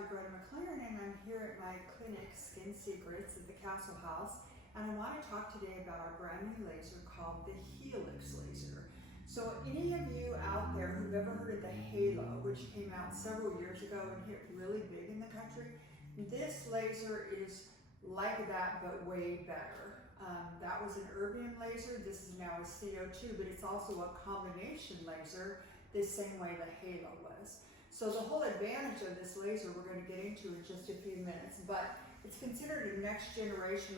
Dr. Greta McLaren, and I'm here at my clinic, Skin Secrets at the Castle House, and I want to talk today about our brand new laser called the Helix Laser. So any of you out there who've ever heard of the Halo, which came out several years ago and hit really big in the country, this laser is like that but way better. That was an erbium laser. This is now a CO2, but it's also a combination laser the same way the Halo was. So the whole advantage of this laser we're going to get into in just a few minutes, but it's considered a next generation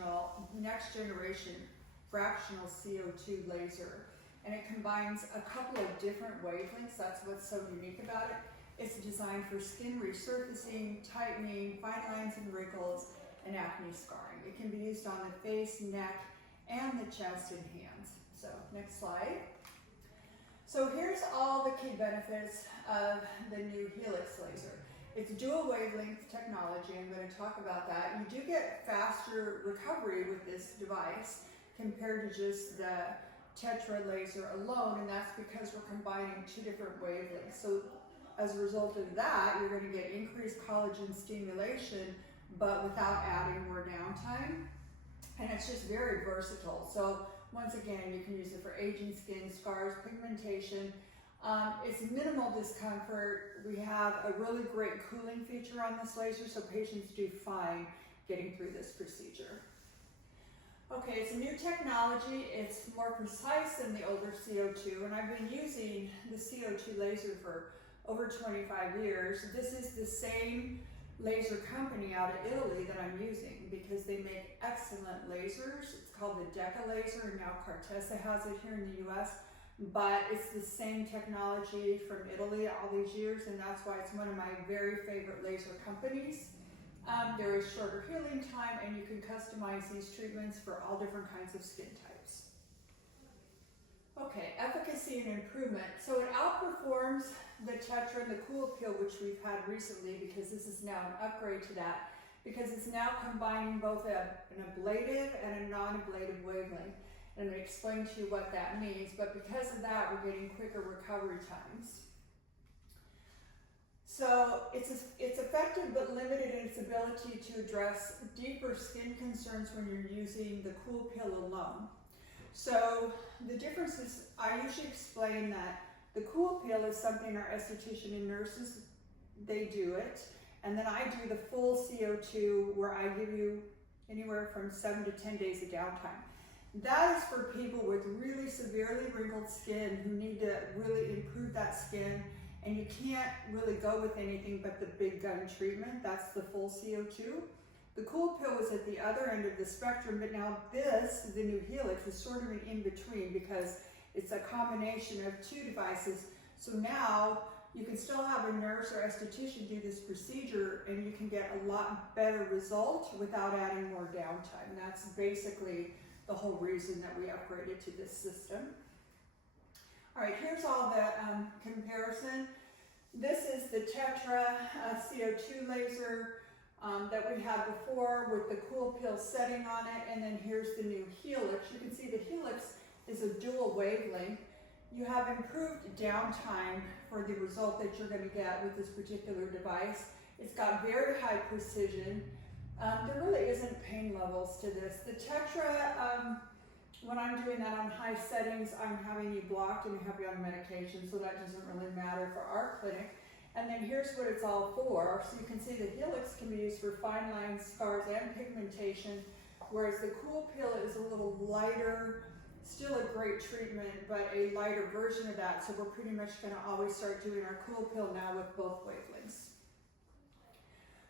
fractional CO2 laser, and it combines a couple of different wavelengths. That's what's so unique about it. It's designed for skin resurfacing, tightening, fine lines and wrinkles, and acne scarring. It can be used on the face, neck, and the chest and hands. So next slide. So here's all the key benefits of the new Helix laser. It's dual wavelength technology. I'm going to talk about that. You do get faster recovery with this device compared to just the Tetra laser alone, and that's because we're combining two different wavelengths. So as a result of that, you're going to get increased collagen stimulation, but without adding more downtime. And it's just very versatile. So once again, you can use it for aging skin, scars, pigmentation. It's minimal discomfort. We have a really great cooling feature on this laser, so patients do fine getting through this procedure. Okay, it's a new technology. It's more precise than the older CO2, and I've been using the CO2 laser for over 25 years. This is the same laser company out of Italy that I'm using because they make excellent lasers. It's called the Deca laser, and now Cartessa has it here in the US, but it's the same technology from Italy all these years, and that's why it's one of my very favorite laser companies. There is shorter healing time, and you can customize these treatments for all different kinds of skin types. Okay, efficacy and improvement. So it outperforms the Tetra and the Cool Peel, which we've had recently, because this is now an upgrade to that, because it's now combining both an ablative and a non-ablative wavelength. And I'm going to explain to you what that means, but because of that, we're getting quicker recovery times. So it's effective but limited in its ability to address deeper skin concerns when you're using the Cool Peel alone. So the difference is, I usually explain that the Cool Peel is something our esthetician and nurses, they do it, and then I do the full CO2 where I give you anywhere from 7 to 10 days of downtime. That is for people with really severely wrinkled skin who need to really improve that skin, and you can't really go with anything but the big gun treatment. That's the full CO2. The Cool Peel is at the other end of the spectrum, but now this, the new Helix, is sort of an in-between because it's a combination of two devices. So now you can still have a nurse or esthetician do this procedure, and you can get a lot better result without adding more downtime. And that's basically the whole reason that we upgraded to this system. All right, here's all the comparison. This is the Tetra CO2 laser that we had before with the Cool Peel setting on it, and then here's the new Helix. You can see the Helix is a dual wavelength. You have improved downtime for the result that you're going to get with this particular device. It's got very high precision. There really isn't pain levels to this. The Tetra, when I'm doing that on high settings, I'm having you blocked and have you on medication, so that doesn't really matter for our clinic. And then here's what it's all for. So you can see the Helix can be used for fine lines, scars, and pigmentation, whereas the Cool Peel is a little lighter, still a great treatment, but a lighter version of that. So we're pretty much going to always start doing our Cool Peel now with both wavelengths.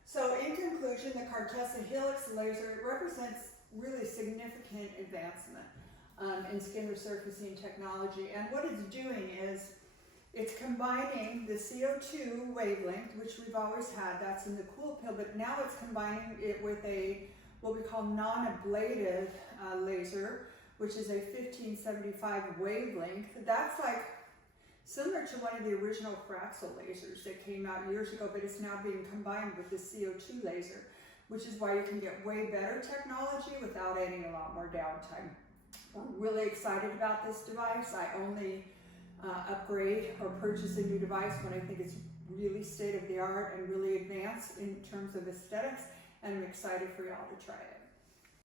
So in conclusion, the Cartessa Helix laser represents really significant advancement in skin resurfacing technology. And what it's doing is it's combining the CO2 wavelength, which we've always had, that's in the Cool Peel, but now it's combining it with a what we call non-ablative laser, which is a 1575 wavelength. That's like similar to one of the original fractional lasers that came out years ago, but it's now being combined with the CO2 laser, which is why you can get way better technology without adding a lot more downtime. I'm really excited about this device. I only upgrade or purchase a new device when I think it's really state of the art and really advanced in terms of aesthetics, and I'm excited for y'all to try it.